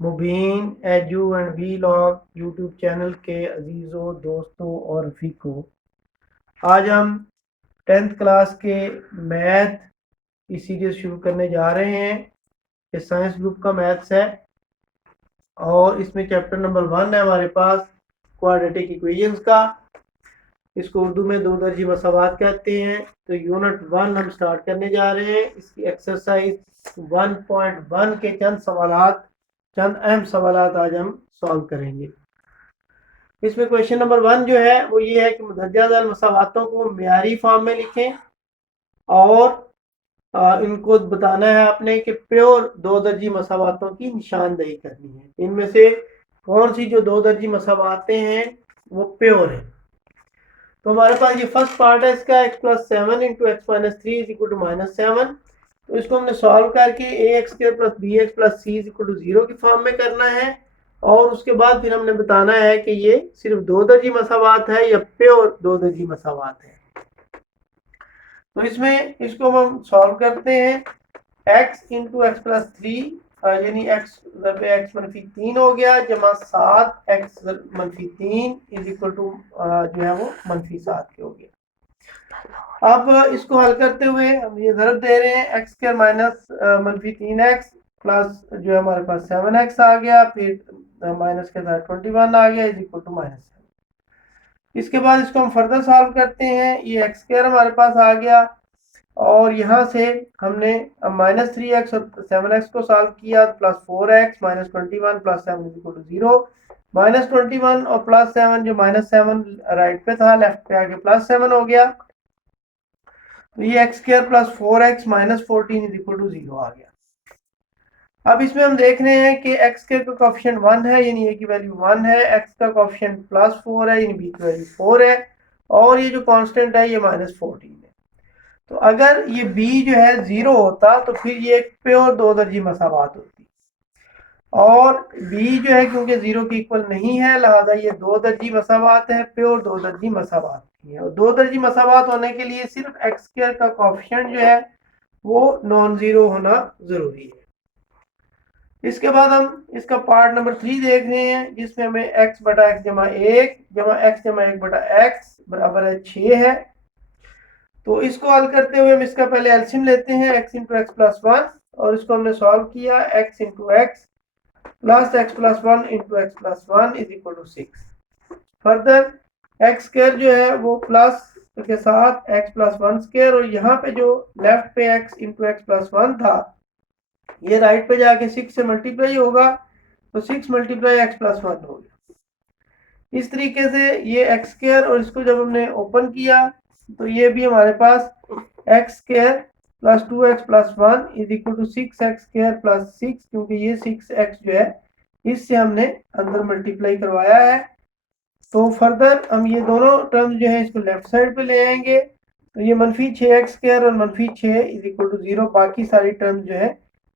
Mubeen edu and vlog YouTube channel के अजीज़ों, दोस्तों और रफ़ीकों, आज हम 10th क्लास के मैथ की सीरीज़ शुरू करने जा रहे हैं। ये साइंस ग्रुप का मैथ्स है और इसमें चैप्टर नंबर 1 है हमारे पास क्वाड्रेटिक इक्वेशंस का। इसको उर्दू में दो दर्जी मसावात कहते हैं। तो यूनिट 1 हम स्टार्ट करने जा रहे हैं। इसकी एक्सरसाइज 1.1 के चंद अहम सवालात आज हम सॉल्व करेंगे। इसमें क्वेश्चन नंबर 1 जो है वो ये है कि मुतअद्दिद मसावातों को मेयारी फॉर्म में लिखें और इनको बताना है आपने कि प्योर दो दर्जी मसावातों की निशानदेही करनी है। इनमें से कौन सी जो दो दर्जी मसावातें हैं वो प्योर है। तो हमारे पास ये फर्स्ट पार्ट है इसका, x+7 into x minus three is equal to -7। तो इसको हमने सॉल्व करके ax² plus bx plus c is equal to 0 की फॉर्म में करना है और उसके बाद फिर हमने बताना है कि ये सिर्फ दो दर्जी मसावात है या प्योर दो दर्जी मसावात है। तो इसमें इसको हम सॉल्व करते हैं। x into x plus three यानी x मनफी 3 हो गया जमा 7 x मनफी 3 इज इक्वल टू जो है वो -7 के हो गया। अब इसको हल करते हुए हम ये ज़रब दे रहे हैं x² माइनस -3x प्लस जो है हमारे पास 7x आ गया, फिर माइनस के साथ 21 आ गया इज इक्वल टू -7। इसके बाद इसको हम फर्दर सॉल्व करते हैं। ये x² हमारे पास आ गया और यहाँ से हमने -3x और 7x को सॉल्व किया, +4x -21 plus 7 is equal to 0। -21 और +7 जो -7 राइट पे था लेफ्ट पे आके +7 हो गया। तो ये x² plus 4x minus 14 is equal to 0 आ गया। अब इसमें हम देख रहे हैं कि x² का कोएफिशिएंट 1 है यानी a की वैल्यू 1 है, x का कोएफिशिएंट +4 है यानी b की वैल्यू 4 है और ये जो कांस्टेंट है ये -14 है। तो अगर ये b जो है 0 होता तो फिर ये एक प्योर दो दर्जी मसावात होती और b जो है क्योंकि 0 के इक्वल नहीं है लिहाजा ये दो दर्जी मसावात है, प्योर दो दर्जी मसावात की है। और दो दर्जी मसावात होने के लिए सिर्फ x² का कोएफिशिएंट जो है वो नॉन जीरो होना जरूरी है। इसके बाद हम इसका पार्ट नंबर 3 देख रहे हैं जिसमें हमें x बटा x जमा 1 जमा x जमा 1 बटा x बराबर है 6 है। तो इसको हल करते हुए हम इसका पहले एलसीएम लेते हैं, x इंटू एक्स प्लस 1 और इसको हमने सॉल्व किया, x into x plus x plus 1 into x plus 1 is equal to 6। Further x² जो है वो प्लस के साथ x प्लस 1² और यहाँ पे जो लेफ्ट पे x इंटू एक्स प्लस 1 था ये राइट पे जाके 6 से मल्टीप्लाई होगा तो 6 मल्टीप्लाई x प्लस 1 हो गया। इस तरीके से ये x² और इसको जब हमने ओपन किया तो ये भी हमारे पास x² plus 2x plus 1 is equal to 6x² plus 6 क्योंकि ये 6x जो है इससे हमने अंदर मल्टीप्लाई करवाया है। तो फर्दर हम ये दोनों टर्म्स जो है इसको लेफ्ट साइड पे ले आएंगे तो ये -6x² और -6 इज इक्वल टू 0। बाकी सारी टर्म्स जो है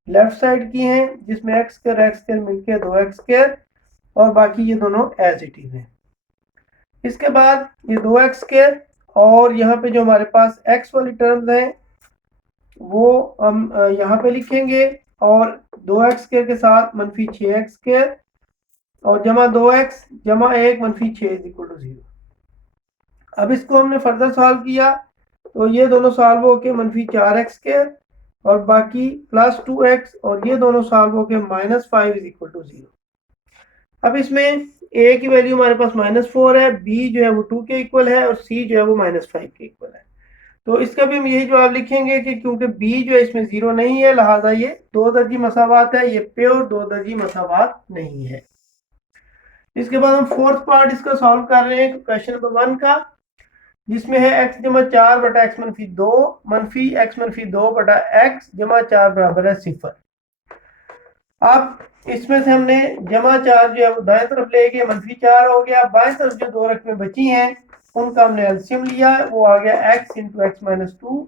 लेफ्ट साइड की हैं जिसमें x² मिलके 2x² और बाकी ये दोनों एज इट इज है। इसके बाद ये 2x² और यहाँ पे जो हमारे पास x वाली टर्म्स हैं वो हम यहाँ पे लिखेंगे और 2x² के साथ -6x² और जमा 2x जमा 1 -6 इज इक्वल टू 0। अब इसको हमने फर्दर सॉल्व किया तो ये दोनों सॉल्व होके -4x² और बाकी +2x और ये दोनों सॉल्व होके -5 इज इक्वल टू 0। अब इसमें a की वैल्यू हमारे पास -4 है, b जो है वो 2 के इक्वल है और c जो है वो -5 के इक्वल है। तो इसका भी हम यही जवाब लिखेंगे कि क्योंकि b जो है इसमें 0 नहीं है लिहाजा ये दो दर्जी मसावात है, ये प्योर दो दर्जी मसावात नहीं है। इसके बाद हम फोर्थ पार्ट इसका सॉल्व कर रहे हैं क्वेश्चन नंबर 1 का जिसमें है x जमा 4 बटा x मनफी 2 मनफी x मनफी 2 बटा x जमा 4 बराबर है 0। अब इसमें से हमने जमा 4 जो है दाएं तरफ ले गए -4 हो गया, बाएं तरफ जो दो रकमें बची हैं उनका हमने एलसीएम लिया, वो आ गया x इंटू एक्स माइनस 2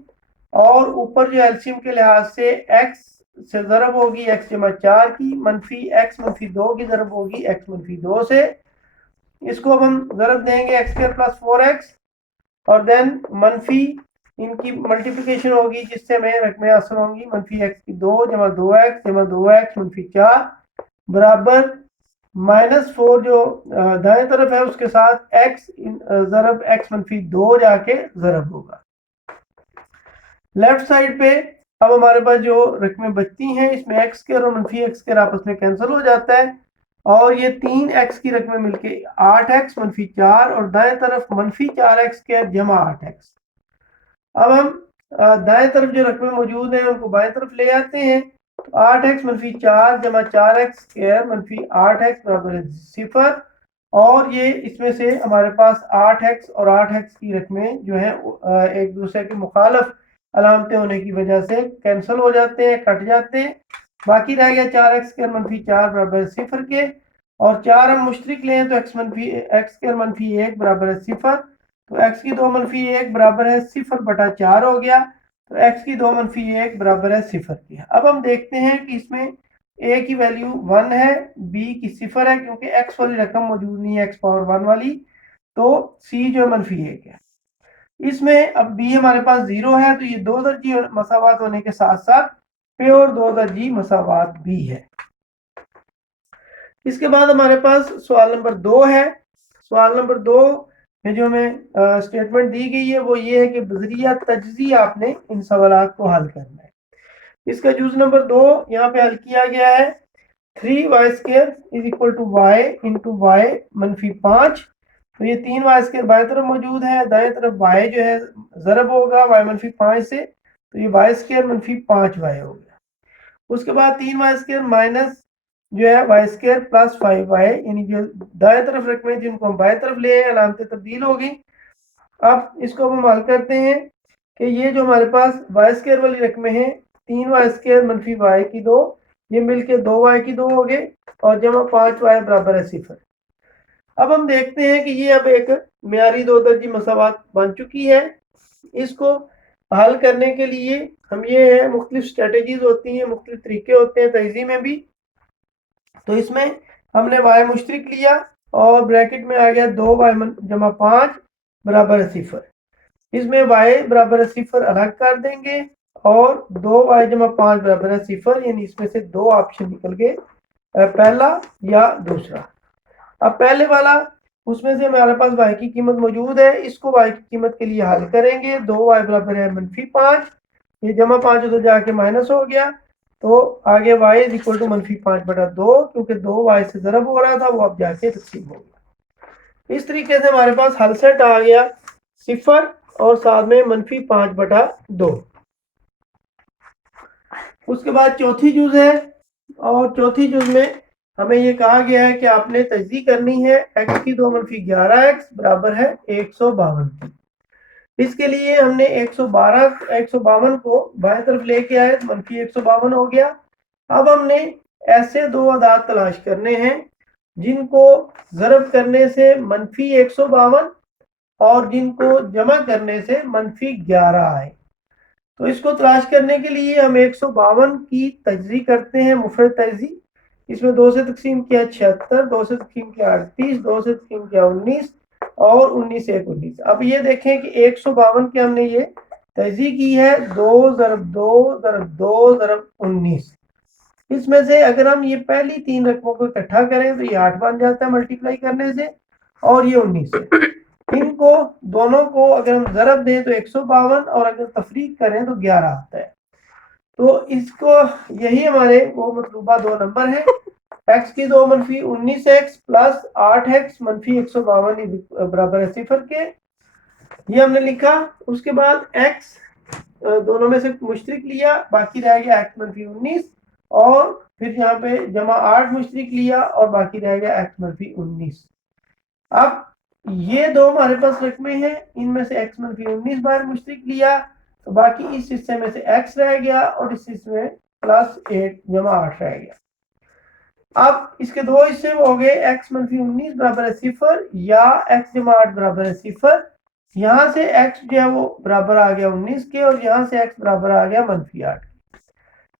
और ऊपर जो एलसीएम के लिहाज से x से ज़रब होगी x जमा 4 की, मनफी x मनफी 2 की ज़रब होगी x मनफी 2 से। इसको अब हम ज़रब देंगे x² प्लस 4x और देन मनफी इनकी मल्टीप्लिकेशन होगी जिससे हमें रकमें हासिल होंगी, -x की 2 जमा 2x जमा 2x मनफी 4 बराबर -4 जो दाएं तरफ है उसके साथ x ज़रब x मनफी 2 जाके ज़रब होगा। लेफ्ट साइड पे अब हमारे पास जो रकमें बचती हैं इसमें x स्क्वायर और मनफी x स्क्वायर आपस में कैंसिल हो जाता है और ये 3x की रकमें मिलके 8x मनफी 4 और दाएं तरफ मनफी 4x स्क्वायर जमा 8x। अब हम दाएं तरफ जो रकमें मौजूद हैं उनको बाएं तरफ ले आते हैं तो 8x मनफी 4 जमा 4x स्क्वायर मनफी 8x बराबर है 0 और ये इसमें से हमारे पास 8x और 8x की रकमें जो है एक दूसरे के मुखालफ अलामतें होने की वजह से कैंसिल हो जाते हैं, कट जाते हैं। बाकी रह गया 4x स्क्वायर मनफी 4 बराबर है 0 के और 4 हम मुश्तरिक लें तो x स्क्वायर मनफी 1 बराबर है 0 तो x की 2 मनफी 1 बराबर है 0 बटा 4 हो गया तो x की 2 मनफी 1 बराबर है 0 की। अब हम देखते हैं कि इसमें a की वैल्यू 1 है, b की 0 है क्योंकि x वाली रकम मौजूद नहीं है x पावर 1 वाली, तो c जो है मनफी 1 है। इसमें अब b हमारे पास 0 है तो ये दो दर्जी मसावात होने के साथ साथ प्योर दो दर्जी मसावात भी है। इसके बाद हमारे पास सवाल नंबर 2 है। सवाल नंबर 2 में जो हमें स्टेटमेंट दी गई है वो ये है कि बजरिया तजज़ी आपने इन सवालात को हल करना है। इसका जूज नंबर 2 यहाँ पे हल किया गया है 3y square is equal to y into y मनफी 5। तो ये 3y स्क्वायर बाएं तरफ मौजूद है, दाएं तरफ y जो है ज़रब होगा y मनफी 5 से तो ये y स्क्वायर मनफी 5y हो गया। उसके बाद 3y स्क्वायर माइनस जो है वाई स्क्वायर प्लस 5y यानी जो दाएं तरफ रकमें जिनको हम बाएं तरफ ले आए अलामतें तब्दील हो गई। अब इसको हम हल करते हैं कि ये जो हमारे पास वाई स्क्वायर वाली रकमें हैं 3y स्क्वायर मनफी y की 2 ये मिलके 2y की 2 हो गए और जमा 5y बराबर है 0। अब हम देखते हैं कि ये अब एक म्यारी दो दर्जी मसावात बन चुकी है। इसको हल करने के लिए हम ये है मुख्तलिफ स्ट्रेटजीज होती हैं, मुख्तलिफ तरीके होते हैं तहज़ी में भी। तो इसमें हमने y मुश्तरिक लिया और ब्रैकेट में आ गया 2y जमा 5 बराबर है 0। इसमें y बराबर है 0 अलग कर देंगे और 2y जमा 5 बराबर है 0 यानी इसमें से दो ऑप्शन निकल गए, पहला या दूसरा। अब पहले वाला उसमें से हमारे पास y की कीमत मौजूद है, इसको y की कीमत के लिए हल करेंगे। 2y बराबर है मनफी 5, ये जमा 5 उधर जाके माइनस हो गया तो आगे y इज इक्वल टू मनफी 5 बटा 2 क्योंकि 2y से ज़रब हो रहा था वो अब जाके तकसीम हो गया। इस तरीके से हमारे पास हल सेट आ गया 0 और साथ में मनफी 5 बटा 2। उसके बाद चौथी जुज है और चौथी जुज में हमें ये कहा गया है कि आपने तजदी करनी है x की 2 मनफी 11x बराबर है 152 की। इसके लिए हमने 152 को बाएं तरफ लेके आए तो मनफी 152 हो गया। अब हमने ऐसे दो अदाद तलाश करने हैं जिनको ज़रब करने से मनफी 152 और जिनको जमा करने से मनफी 11 आए। तो इसको तलाश करने के लिए हम 152 की तजज़ी करते हैं, मुफरद तजज़ी। इसमें 2 से तकसीम किया 76, 2 से तकसीम किया 38, 2 से तकसीम किया 19 और 19 एक 19। अब ये देखें कि 152 के हमने ये तजज़ी की है 2 ज़रब 2 ज़रब 2 ज़रब 19। इसमें से अगर हम ये पहली तीन रकमों को इकट्ठा करें तो ये 8 बन जाता है मल्टीप्लाई करने से और ये 19 है। इनको दोनों को अगर हम ज़रब दें तो 152 और अगर तफरीक करें तो 11 आता है। तो इसको यही हमारे वो मतलूबा दो नंबर है x की 2 मनफी 19x प्लस 8x मनफी 152 बराबर है 0 के, ये हमने लिखा। उसके बाद x दोनों में से मुश्तरिक लिया, बाकी रह गया x मनफी 19 और फिर यहाँ पे जमा 8 मुश्तरिक लिया और बाकी रह गया x मनफी 19। अब ये दो हमारे पास रकमें हैं, इनमें से x मनफी 19 बार मुश्तरिक लिया तो बाकी इस हिस्से में से x रह गया और इस हिस्से में प्लस 8 जमा 8 रह गया। अब इसके दो हिस्से हो गए, x मनफी 19 बराबर है 0 या x जमा 8 बराबर है 0। यहाँ से x जो है वो बराबर आ गया 19 के और यहाँ से x बराबर आ गया मनफी 8।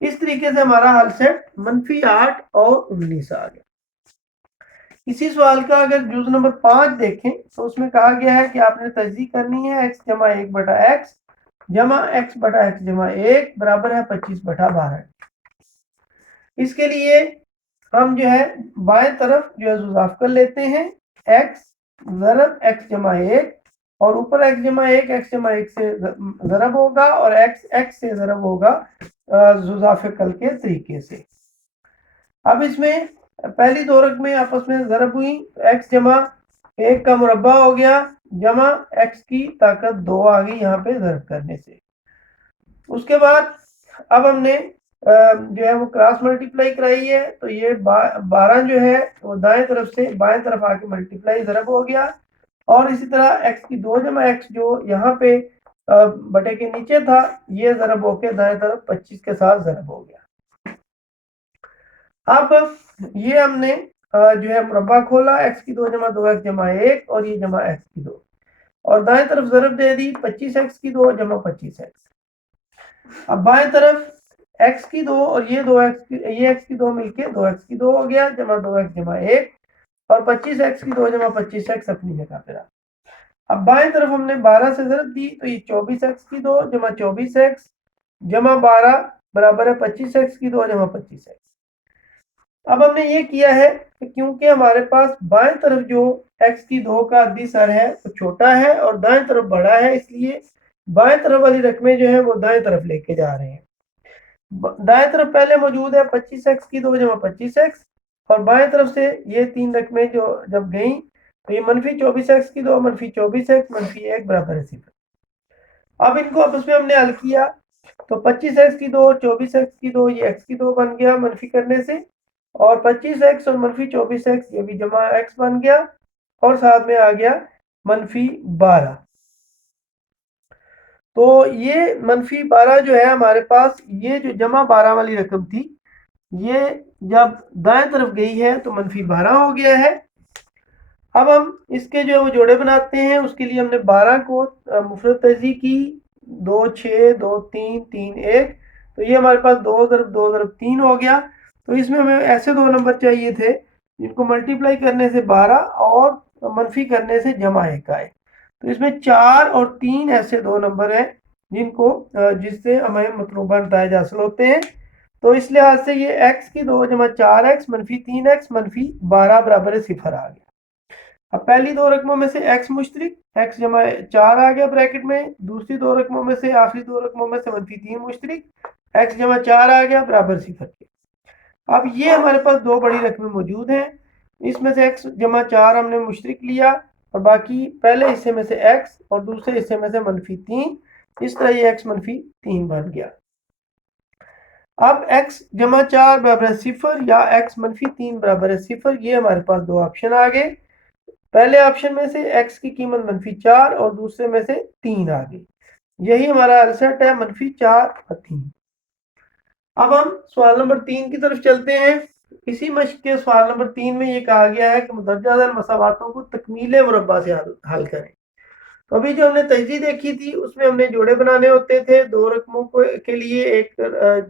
इस तरीके से हमारा हल सेट मनफी 8 और 19 आ गया। इसी सवाल का अगर जुज नंबर 5 देखें तो उसमें कहा गया है कि आपने तजज़ी करनी है x जमा 1 बटा x जमा x बटा x जमा 1 बराबर है 25 बटा 12। इसके लिए हम जो है बाएं तरफ जो है जुजाफ कर लेते हैं, x ज़रब x जमा 1, और ऊपर x जमा 1 x जमा 1 से ज़रब होगा और x से ज़रब होगा जुजाफ कल के तरीके से। अब इसमें पहली दो रकमें आपस में ज़रब हुई, x जमा 1 का मुरब्बा हो गया जमा x की ताकत 2 आ गई यहाँ पे ज़रब करने से। उसके बाद अब हमने जो है वो क्रॉस मल्टीप्लाई कराई है, तो ये 12 जो है वो दाएं तरफ से बाएं तरफ आके मल्टीप्लाई ज़रब हो गया, और इसी तरह x की 2 जमा x जो यहाँ पे बटे के नीचे था ये ज़रब होके दाएं तरफ 25 के साथ ज़रब हो गया। अब ये हमने जो है मुरब्बा खोला, x की 2 जमा 2x जमा 1 और ये जमा x की 2, और दाएं तरफ ज़रब दे दी 25x की 2 जमा 25x। अब बाएं तरफ x की 2 और ये 2x ये x की 2 मिलके 2x की 2 हो गया जमा 2x जमा 1, और 25x की 2 जमा 25x अपनी जगह पे रहा। अब बाएं तरफ हमने 12 से ज़रब दी, तो ये 24x की 2 जमा 24x जमा 12 बराबर है 25x की 2 जमा 25x। अब हमने ये किया है कि क्योंकि हमारे पास बाएं तरफ जो x की 2 का अद्दी सर है वो छोटा है और दाएं तरफ बड़ा है, इसलिए बाएं तरफ वाली रकमें जो है वो दाएं तरफ लेके जा रहे हैं। दाएं तरफ पहले मौजूद है 25x की 2 जमा 25x, और बाएं तरफ से ये तीन रकमें जो जब गई तो ये मनफी 24x की 2 मनफी 24x मनफी 1 बराबर है 0। अब इनको आपस में हमने हल किया, तो 25x की 2 और 24x की 2 ये x की 2 बन गया मनफी करने से, और 25x और मनफी 24x ये भी जमा x बन गया, और साथ में आ गया मनफी 12। तो ये मनफी 12 जो है हमारे पास, ये जो जमा 12 वाली रकम थी ये जब दाएं तरफ गई है तो मनफी 12 हो गया है। अब हम इसके जो वो जोड़े बनाते हैं, उसके लिए हमने 12 को मुफरद तजी की, 2 6 2 3 3 1, तो ये हमारे पास 2 ज़रब 2 ज़रब 3 हो गया। तो इसमें हमें ऐसे दो नंबर चाहिए थे जिनको मल्टीप्लाई करने से 12 और मनफी करने से जमा 1 आए। तो इसमें 4 और 3 ऐसे दो नंबर हैं जिनको जिससे हमें मतलूबा नताइज हासिल होते हैं। तो इस लिहाज से ये x की 2 जमा 4x मनफी 3x मनफी 12 बराबर 0 आ गया। अब पहली दो रकमों में से x मुश्तरिक, x जमा 4 आ गया ब्रैकेट में, दूसरी दो रकमों में से आखिरी दो रकमों में से मनफी 3 मुश्तरिक, x जमा 4 आ गया बराबर 0 के। अब ये हमारे पास दो बड़ी रकमें मौजूद हैं, इसमें से x जमा 4 हमने मुश्तरिक लिया और बाकी पहले हिस्से में से x और दूसरे हिस्से में से मनफी 3, इस तरह ये x मनफी 3 बन गया। अब x जमा 4 बराबर 0 या x मनफी 3 बराबर 0, ये हमारे पास दो ऑप्शन आ गए। पहले ऑप्शन में से x की कीमत मनफी 4 और दूसरे में से 3 आ गई, यही हमारा आंसर है मनफी 4 और 3। अब हम सवाल नंबर 3 की तरफ चलते हैं। इसी मश्क के सवाल नंबर 3 में ये कहा गया है कि मुदर्रजा मसावातों को तकमील मुरब्बा से हल करें। तो अभी जो हमने तजदी देखी थी उसमें हमने जोड़े बनाने होते थे दो रकमों को के लिए, एक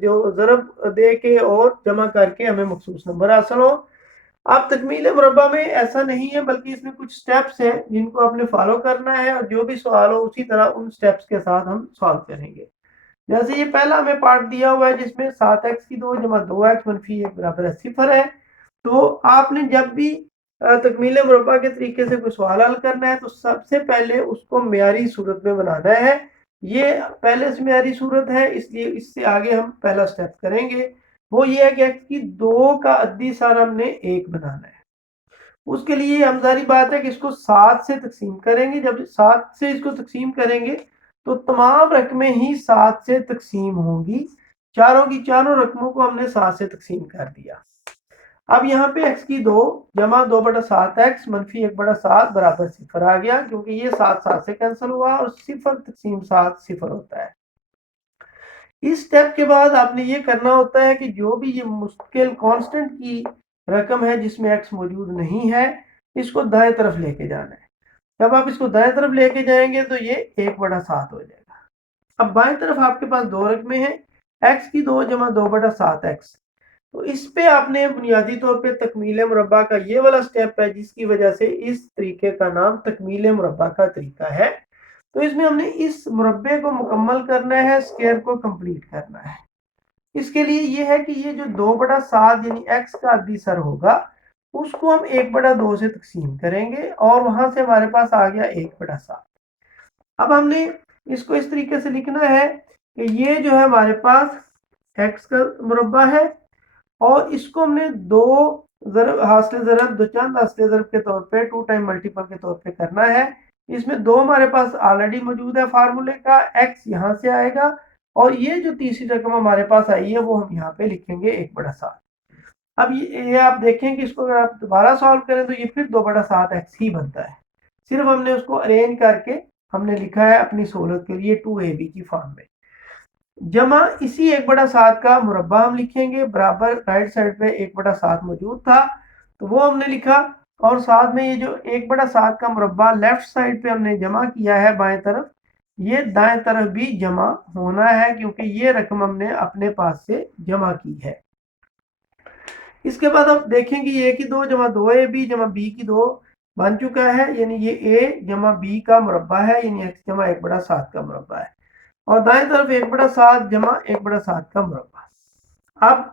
जो ज़रब दे के और जमा करके हमें मखसूस नंबर हासिल हो। अब तकमील मुरब्बा में ऐसा नहीं है, बल्कि इसमें कुछ स्टेप्स हैं जिनको आपने फॉलो करना है, और जो भी सवाल हो उसी तरह उन स्टेप्स के साथ हम सॉल्व करेंगे। जैसे ये पहला हमें पार्ट दिया हुआ है जिसमें 7x की 2 जमा 2x मनफी 1 बराबर 0 है। तो आपने जब भी तकमील मुरब्बा के तरीके से कोई सवाल हल करना है तो सबसे पहले उसको मेयारी सूरत में बनाना है। ये पहले से मेयारी सूरत है, इसलिए इससे आगे हम पहला स्टेप करेंगे, वो ये है कि x की 2 का अद्दी सर हमने 1 बनाना है। उसके लिए हम सारी बात है कि इसको 7 से तकसीम करेंगे। जब 7 से इसको तकसीम करेंगे तो तमाम रकमें ही 7 से तकसीम होंगी। चारों की चारों रकमों को हमने 7 से तकसीम कर दिया। अब यहाँ पे x की 2 जमा 2/7x मनफी 1/7 बराबर 0 आ गया, क्योंकि ये 7 7 से कैंसिल हुआ और 0 तकसीम 7 0 होता है। इस स्टेप के बाद आपने ये करना होता है कि जो भी ये मुश्किल कांस्टेंट की रकम है जिसमें x मौजूद नहीं है, इसको दाएं तरफ लेके जाना है। जब आप इसको दाएं तरफ लेके जाएंगे तो ये 1/7 हो जाएगा। अब बाएं तरफ आपके पास दो रकमें हैं, x की 2 जमा 2/7x। तो इस पे आपने बुनियादी तौर पे तकमील मुरब्बा का ये वाला स्टेप है जिसकी वजह से इस तरीके का नाम तकमील मुरब्बा का तरीका है। तो इसमें हमने इस मुरब्बे को मुकम्मल करना है, स्क्वायर को कंप्लीट करना है। इसके लिए ये है कि ये जो 2/7 यानी x का अद्दी सर होगा उसको हम 1/2 से तकसीम करेंगे और वहां से हमारे पास आ गया 1/7। अब हमने इसको इस तरीके से लिखना है कि ये जो है हमारे पास x का मुरब्बा है और इसको हमने दो ज़रब हासिल ज़रब दो चंद हासिल ज़रब के तौर पे 2 टाइम मल्टीपल के तौर पे करना है। इसमें 2 हमारे पास ऑलरेडी मौजूद है फार्मूले का, x यहाँ से आएगा और ये जो तीसरी रकम हमारे पास आई है वो हम यहाँ पे लिखेंगे 1/7। अब ये आप देखें कि इसको अगर आप दोबारा सॉल्व करें तो ये फिर 2/7x ही बनता है। सिर्फ हमने उसको अरेंज करके हमने लिखा है अपनी सहूलत के लिए 2ab की फॉर्म में। जमा इसी 1/7 का मुरब्बा हम लिखेंगे, बराबर राइट साइड पे 1/7 मौजूद था तो वो हमने लिखा और साथ में ये जो 1/7 का मुरब्बा लेफ्ट साइड पे हमने जमा किया है बाएं तरफ, ये दाएं तरफ भी जमा होना है क्योंकि ये रकम हमने अपने पास से जमा की है। इसके बाद आप देखेंगे ये की 2 जमा 2ab जमा b की 2 बन चुका है, यानी ये a जमा b का मुरब्बा है, यानी x जमा 1/7 का मुरब्बा है और दाएं तरफ 1/7 जमा 1/7 का मुरब्बा। अब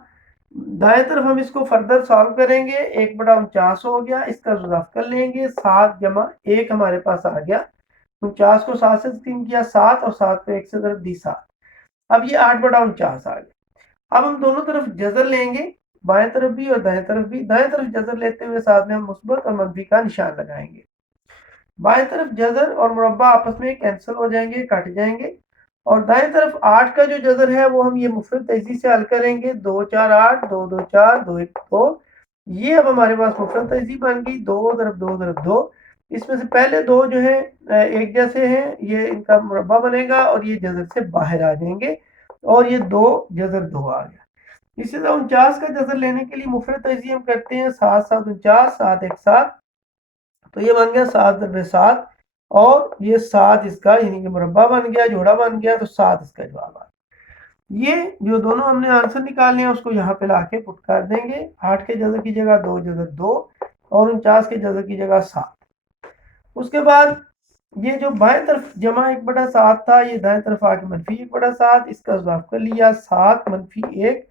दाएं तरफ हम इसको फर्दर सॉल्व करेंगे, 1/49 हो गया, इसका जुदाफ कर लेंगे, 7 जमा 1 हमारे पास आ गया, 49 को 7 से तकसीम किया 7 और 7 को 1 से ज़रब दी 7। अब ये 8/49 आ गया। अब हम दोनों तरफ जजर लेंगे, बाएं तरफ भी और दाएं तरफ भी। दाएं तरफ जजर लेते हुए साथ में हम मुस्बत और मनफी का निशान लगाएंगे। बाएं तरफ जजर और मुरब्बा आपस में कैंसिल हो जाएंगे, कट जाएंगे और दाएं तरफ 8 का जो जजर है वो हम ये मुफरद तेजी से हल करेंगे, 2 4 8 2 2 4 2 1 2। ये अब हमारे पास मुफरद तेजी बन गई, 2 ज़रब 2 ज़रब 2। इसमें से पहले दो जो है एक जैसे हैं, ये इनका मुरब्बा बनेगा और ये जजर से बाहर आ जाएंगे और ये 2 जजर 2 आ गया। इसी तरह 49 का जजर लेने के लिए मुफरद तेजी हम करते हैं, 7 7 49 7 1 7, तो ये बन गया 7 ज़रब 7 और ये 7 इसका यानी कि मुरब्बा बन गया, जोड़ा बन गया, तो 7 इसका जवाब आ गया। ये जो दोनों हमने आंसर निकालने हैं उसको यहाँ पे लाके पुट कर देंगे, 8 के जजर की जगह 2 जजर 2 और 49 के जजर की जगह 7। उसके बाद ये जो बाएं तरफ जमा 1/7 था ये दाएं तरफ आके मनफी 1/7, इसका जवाब कर लिया 7 मनफी 1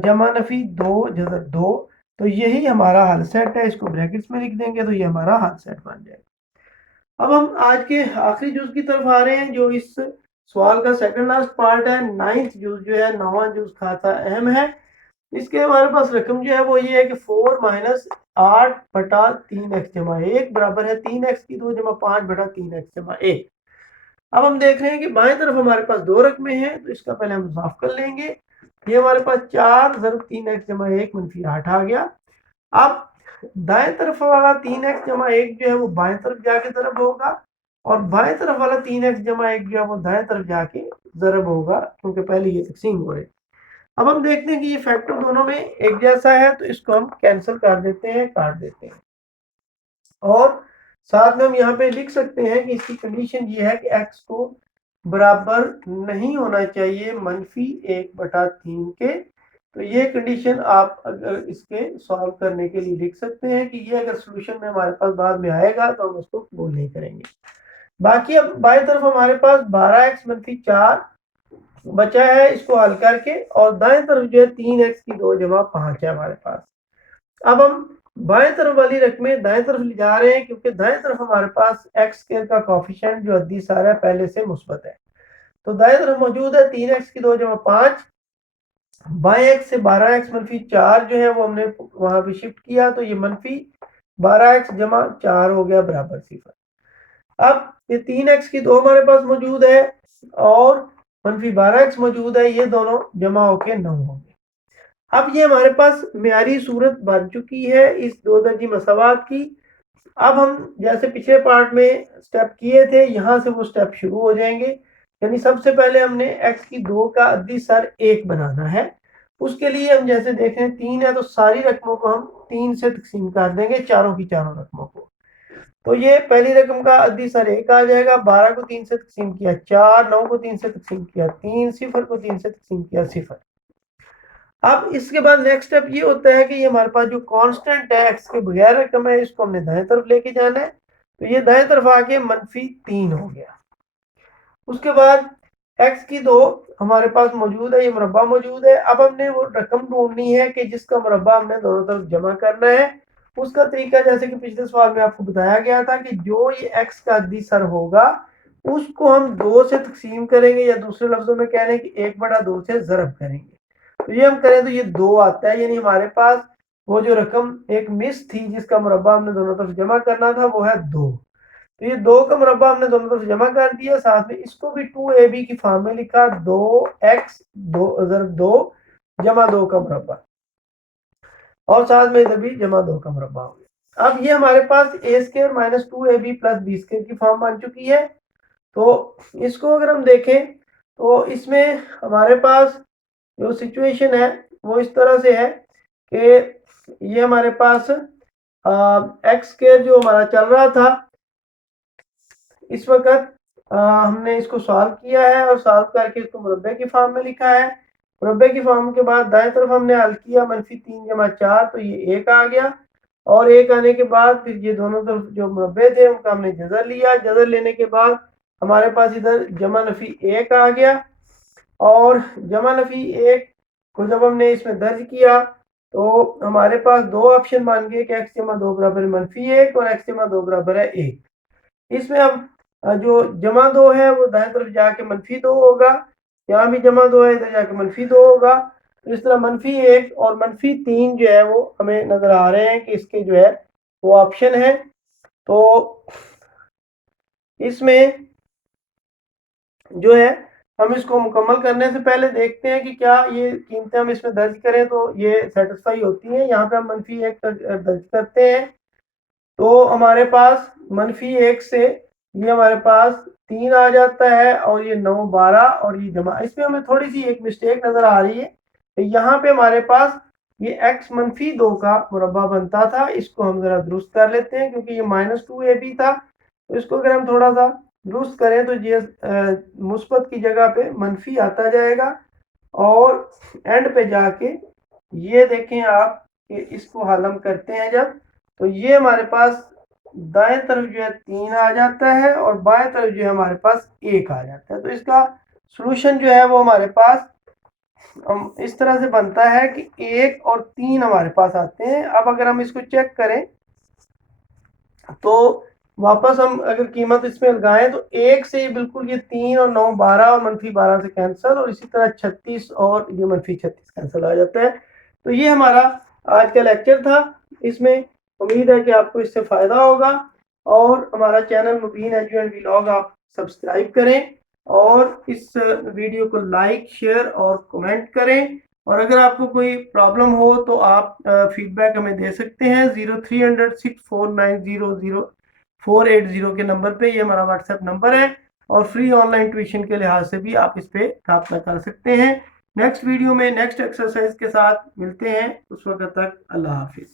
जमा नफी 2 जजर 2, तो यही हमारा हल सेट है। इसको ब्रैकेट्स में लिख देंगे तो ये हमारा हल सेट बन जाएगा। अब हम आज के आखिरी जुज की तरफ आ रहे हैं जो इस सवाल का सेकंड लास्ट पार्ट है। 9th जुज जो है 9वां जुज खाता अहम है। इसके हमारे पास रकम जो है वो ये है कि 4 - 8/3x जमा 1 बराबर है 3x की 2 जमा 5/3x जमा 1। अब हम देख रहे हैं कि बाएं तरफ हमारे पास दो रकमें हैं तो इसका पहले हम साफ कर लेंगे। ये हमारे पास 4 ज़रब 3x जमा 1 मनफी 8 आ गया। अब दाएं तरफ वाला 3x जमा 1 जो है वो बाएं तरफ जाके ज़रब होगा और बाएं तरफ वाला 3x जमा 1 जो है वो दाएं तरफ जाके ज़रब होगा क्योंकि पहले ये तकसीम हो रही। अब हम देखते हैं कि ये फैक्टर दोनों में एक जैसा है तो इसको हम कैंसिल कर देते हैं, काट देते हैं और साथ में हम यहाँ पे लिख सकते हैं कि इसकी कंडीशन ये है कि x को बराबर नहीं होना चाहिए मनफी 1/3 के। तो ये कंडीशन आप अगर इसके सॉल्व करने के लिए लिख सकते हैं कि ये अगर सोल्यूशन में हमारे पास बाद में आएगा तो हम उसको बोल नहीं करेंगे। बाकी अब बाएं तरफ हमारे पास 12x मनफी 4 बचा है, इसको हल करके और दाएं तरफ जो है 3x की 2 जमा 5 है हमारे पास। अब हम बाएं तरफ वाली रकमें दाएं तरफ ले जा रहे हैं क्योंकि दाएं तरफ हमारे पास x स्क्वायर का कोफिशिएंट जो अद्दी सारा है पहले से मुस्बत है, तो दाएं तरफ मौजूद है 3x की 2 जमा 5। बाएं x से 12x मनफी 4 जो है वो हमने वहां पे शिफ्ट किया तो ये मनफी 12x जमा 4 हो गया बराबर 0। अब ये 3x की 2 हमारे पास मौजूद है और मनफी 12x मौजूद है, ये दोनों जमा होके 9 हो गए। अब ये हमारे पास म्यारी सूरत बन चुकी है इस दो दर्जी मसावात की। अब हम जैसे पिछले पार्ट में स्टेप किए थे यहाँ से वो स्टेप शुरू हो जाएंगे, यानी सबसे पहले हमने x की 2 का अद्दी सर 1 बनाना है। उसके लिए हम जैसे देख रहे हैं 3 है तो सारी रकमों को हम 3 से तकसीम कर देंगे, चारों की चारों रकमों को। तो ये पहली रकम का अद्दी सर 1 आ जाएगा, 12 को 3 से तकसीम किया 4, 9 को 3 से तकसीम किया 3, 0 को 3 से तकसीम किया 0। अब इसके बाद नेक्स्ट स्टेप ये होता है कि ये हमारे पास जो कांस्टेंट है x के बगैर रकम है इसको हमने दाएं तरफ लेके जाना है, तो ये दाएं तरफ आके मनफी 3 हो गया। उसके बाद एक्स की दो हमारे पास मौजूद है, ये मुरब्बा मौजूद है। अब हमने वो रकम ढूंढनी है कि जिसका मुरब्बा हमने दोनों तरफ जमा करना है। उसका तरीका जैसे कि पिछले सवाल में आपको बताया गया था कि जो ये एक्स का अद्दी सर होगा उसको हम 2 से तकसीम करेंगे, या दूसरे लफ्जों में कह रहे हैं कि 1/2 से ज़रब करेंगे। तो ये हम करें तो ये 2 आता है, यानी हमारे पास वो जो रकम एक मिस थी जिसका मुरब्बा हमने दोनों तरफ जमा करना था वो है 2। तो ये 2 का मुरब्बा हमने दोनों तरफ जमा कर दिया, साथ में इसको भी 2ab की फॉर्म में लिखा, 2x 2 जमा 2 का मुरब्बा, और साथ में इधर भी जमा 2 का मुरब्बा हो गया। अब ये हमारे पास a square minus 2ab plus b square की फॉर्म बन चुकी है। तो इसको अगर हम देखें तो इसमें हमारे पास जो सिचुएशन है वो इस तरह से है कि ये हमारे पास एक्स स्क्वायर जो हमारा चल रहा था इस वक्त हमने इसको सॉल्व किया है और सॉल्व करके इसको मुरब्बे की फॉर्म में लिखा है। मुरब्बे की फॉर्म के बाद दाएं तरफ हमने हल किया -3 जमा 4, तो ये 1 आ गया, और 1 आने के बाद फिर ये दोनों तरफ जो मुरब्बे थे उनका हमने जज़र लिया। जज़र लेने के बाद हमारे पास इधर जमा नफी 1 आ गया, और जमा नफी 1 को जब हमने इसमें दर्ज किया तो हमारे पास 2 ऑप्शन बन गए कि x जमा 2 बराबर -1 और x जमा 2 बराबर है 1। इसमें अब जो जमा 2 है वो दाएं तरफ जाके -2 होगा, यहाँ भी जमा 2 है इधर जाके -2 होगा। तो इस तरह -1 और -3 जो है वो हमें नजर आ रहे हैं कि इसके जो है वो ऑप्शन है। तो इसमें जो है हम इसको मुकम्मल करने से पहले देखते हैं कि क्या ये कीमतें हम इसमें दर्ज करें तो ये सेटिस्फाई होती हैं। यहाँ पे हम -1 दर्ज करते हैं तो हमारे पास -1 से ये हमारे पास 3 आ जाता है, और ये 9 12 और ये जमा। इसमें हमें थोड़ी सी एक मिस्टेक नजर आ रही है, तो यहाँ पे हमारे पास ये x -2 का मुरब्बा बनता था। इसको हम जरा दुरुस्त कर लेते हैं क्योंकि ये -2ab था, तो इसको अगर हम थोड़ा सा दुरुस्त करें तो ये मुस्बत की जगह पे मनफी आता जाएगा, और एंड पे जाके ये देखें आप कि इसको हल हम करते हैं जब, तो ये हमारे पास दाएं तरफ जो है 3 आ जाता है और बाएं तरफ जो है हमारे पास 1 आ जाता है। तो इसका सॉल्यूशन जो है वो हमारे पास इस तरह से बनता है कि 1 और 3 हमारे पास आते हैं। अब अगर हम इसको चेक करें तो वापस हम अगर कीमत इसमें लगाएं तो 1 से बिल्कुल ये 3 और 9 12 और -12 से कैंसिल, और इसी तरह 36 और ये -36 कैंसिल आ जाता है। तो ये हमारा आज का लेक्चर था। इसमें उम्मीद है कि आपको इससे फ़ायदा होगा, और हमारा channel Mubeen edu and vlog आप सब्सक्राइब करें, और इस वीडियो को लाइक शेयर और कमेंट करें। और अगर आपको कोई प्रॉब्लम हो तो आप फीडबैक हमें दे सकते हैं 0300 64900 480 के नंबर पे। ये हमारा व्हाट्सएप नंबर है, और फ्री ऑनलाइन ट्यूशन के लिहाज से भी आप इस पे रब्ता कर सकते हैं। नेक्स्ट वीडियो में नेक्स्ट एक्सरसाइज के साथ मिलते हैं, उस वक्त तक अल्लाह हाफिज़।